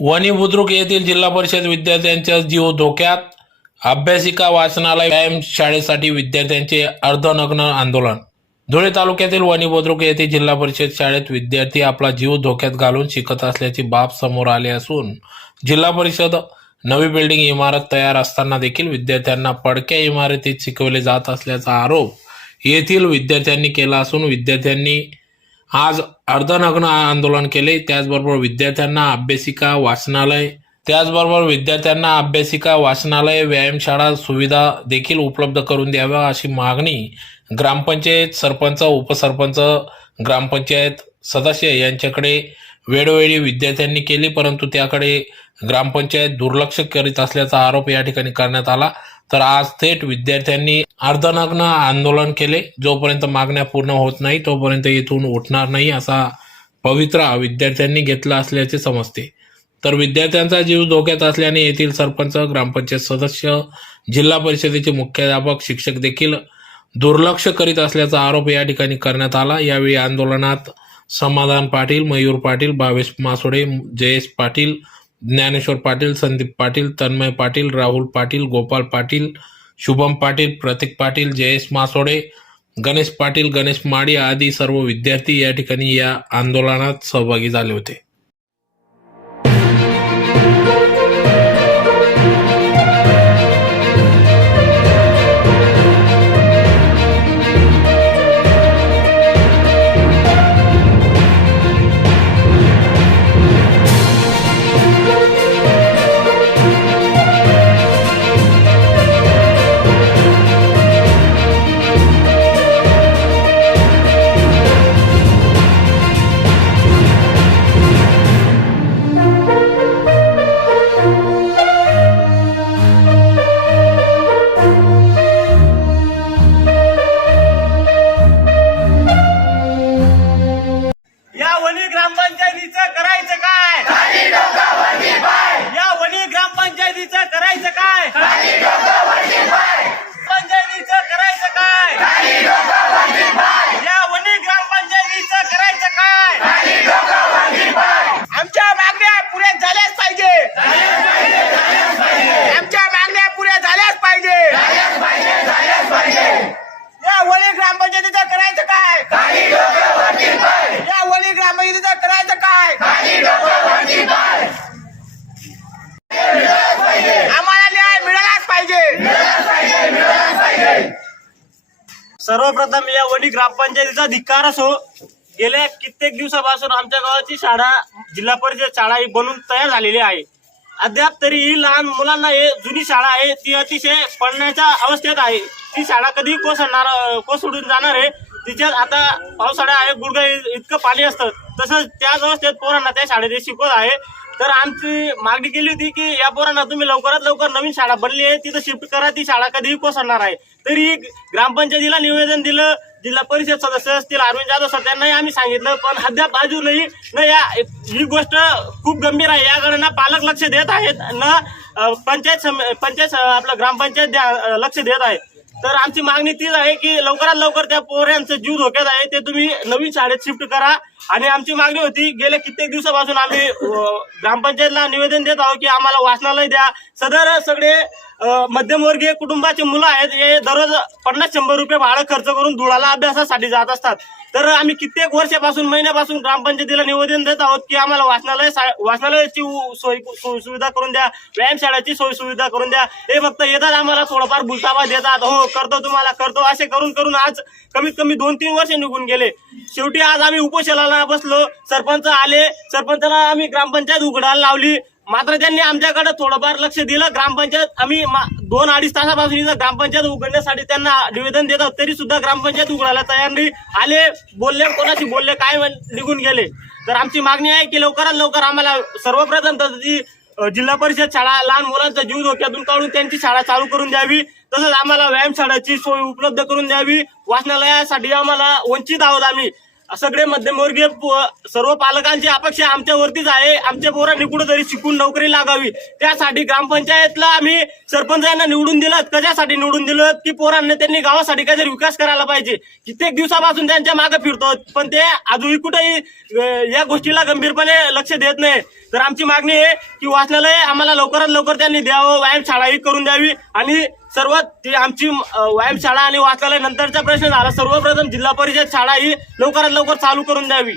वणी बुद्रुक येथील जिल्हा परिषद विद्यार्थ्यांचा जीव धोक्यात अभ्यासिका वाचनालय व्यायाम शाळेसाठी विद्यार्थ्यांचे अर्धनग्न आंदोलन. धुळे तालुक्यातील वणी बुद्रुक येथे जिल्हा परिषद शाळेत विद्यार्थी आपला जीव धोक्यात घालून शिकत असल्याची बाब समोर आली असून जिल्हा परिषद नवी बिल्डिंग इमारत तयार असताना देखील विद्यार्थ्यांना पडक्या इमारतीत शिकवले जात असल्याचा आरोप येथील विद्यार्थ्यांनी केला असून विद्यार्थ्यांनी आज अर्धनग्न आंदोलन केले. त्याचबरोबर विद्यार्थ्यांना अभ्यासिका वाचनालय. त्याचबरोबर विद्यार्थ्यांना अभ्यासिका वाचनालय व्यायामशाळा सुविधा देखील उपलब्ध करून द्याव्या अशी मागणी ग्रामपंचायत सरपंच उपसरपंच ग्रामपंचायत सदस्य यांच्याकडे वेळोवेळी विद्यार्थ्यांनी केली परंतु त्याकडे ग्रामपंचायत दुर्लक्ष करीत असल्याचा आरोप या ठिकाणी करण्यात आला. तर आज थेट विद्यार्थ्यांनी अर्धनग्न आंदोलन केले. जोपर्यंत मागण्या पूर्ण होत नाही तोपर्यंत येथून उठणार नाही असा पवित्रा विद्यार्थ्यांनी घेतला असल्याचे समजते. तर विद्यार्थ्यांचा जीव धोक्यात असल्याने येथील सरपंच ग्रामपंचायत सदस्य जिल्हा परिषदेचे मुख्याध्यापक शिक्षक देखील दुर्लक्ष करीत असल्याचा आरोप या ठिकाणी करण्यात आला. यावेळी आंदोलनात समाधान पाटील मयूर पाटील भावेश मासोडे जयेश पाटील ज्ञानेश्वर पाटील संदीप पाटील तन्मय पाटील राहुल पाटील गोपाल पाटील शुभम पाटील प्रतीक पाटील जयेश मासोडे गणेश पाटील गणेश माडी आदी सर्व विद्यार्थी या ठिकाणी या आंदोलनात सहभागी झाले होते. सर्वप्रथम या वडी ग्रामपंचायतीचा धिक्कार असो गेल्या कित्येक दिवसापासून आमच्या गावाची शाळा जिल्हा परिषद शाळा ही बनून तयार झालेली आहे. अद्याप तरी ही लहान मुलांना हे जुनी शाळा आहे ती अतिशय पडण्याच्या अवस्थेत आहे. ती शाळा कधी कोसळणार कोसळून जाणार आहे. तिच्यात आता पावसाळा आहे गुडघा इतकं पाणी असतं. तसंच त्याच अवस्थेत पोरांना त्या शाळेत शिकवत आहे. तर आमची मागणी केली होती की या पोरांना तुम्ही लवकरात लवकर नवीन शाळा बनली आहे तिथं शिफ्ट करा ती शाळा कधीही कोसळणार आहे. तरी ग्रामपंचायतीला निवेदन दिलं जिल्हा परिषद सदस्य असतील अरविंद जाधव सर त्यांनाही आम्ही सांगितलं पण अद्याप अजूनही न या ही गोष्ट खूप गंभीर आहे. याकडे ना पालक लक्ष देत आहेत न पंचायत सम- पंचायत आपलं ग्रामपंचायत लक्ष देत आहे तर आमची मागणी तीच आहे की लवकरात लवकर त्या पोऱ्यांचं जीव धोक्यात आहे ते तुम्ही नवीन शाळेत शिफ्ट करा. आणि आमची मागणी होती गेल्या कित्येक दिवसापासून आम्ही ग्रामपंचायतला निवेदन देत आहोत की आम्हाला वाचनालय द्या. सदर सगळे मध्यमवर्गीय कुटुंबाचे मुलं आहेत हे दररोज पन्नास शंभर रुपये भाडं खर्च करून धुळाला अभ्यासासाठी जात असतात. तर आम्ही कित्येक वर्षापासून महिन्यापासून ग्रामपंचायतीला निवेदन देत आहोत की आम्हाला वाचनालय सा- वाचनालयाची सोय सुविधा करून द्या व्यायामशाळेची सोय सुविधा करून द्या. हे फक्त येतात आम्हाला थोडंफार भुलतावा देतात. हो करतो तुम्हाला करतो. असे करून करून आज कमीत कमी दोन तीन वर्ष निघून गेले. शेवटी आज आम्ही उपोषणाला बसलो. सरपंच आले. सरपंचाला आम्ही ग्रामपंचायत उघडायला लावली. मात्र त्यांनी आमच्याकडे थोडंफार लक्ष दिलं. ग्रामपंचायत आम्ही मा- दोन अडीच तासापासून इथं ग्रामपंचायत उघडण्यासाठी त्यांना निवेदन देत आहोत. तरी सुद्धा ग्रामपंचायत उघडायला तयार नाही. आले बोलले कोणाशी बोलले काय निघून गेले. तर आमची मागणी आहे की लवकरात लवकर आम्हाला सर्वप्रथम तर ती जिल्हा परिषद शाळा लहान मुलांचा जीव धोक्यातून काढून त्यांची शाळा चालू करून द्यावी. तसंच आम्हाला व्यायामशाळेची सोय उपलब्ध करून द्यावी. वाचनालयासाठी आम्हाला वंचित आहोत आम्ही. सगळे मध्यमवर्गीय सर्व पालकांची अपेक्षा आमच्यावरतीच आहे. आमच्या पोरांनी कुठेतरी शिकून नोकरी लागावी. त्यासाठी ग्रामपंचायतला आम्ही सरपंचांना निवडून दिलं. कशासाठी निवडून दिलं? की पोरांना त्यांनी गावासाठी काहीतरी विकास करायला पाहिजे. कित्येक दिवसापासून त्यांच्या मागे फिरतो पण ते अजूनही कुठेही या गोष्टीला गंभीरपणे लक्ष देत नाही. तर आमची मागणी आहे की वाचनालय आम्हाला लवकरात लवकर त्यांनी द्यावं. व्यायाम शाळाही करून द्यावी. आणि सर्व ती आमची व्यायामशाळा व्यायाम शाळा आणि वाचनालय नंतरचा प्रश्न झाला. सर्वप्रथम जिल्हा परिषद शाळा ही लवकरात लवकर चालू करून द्यावी.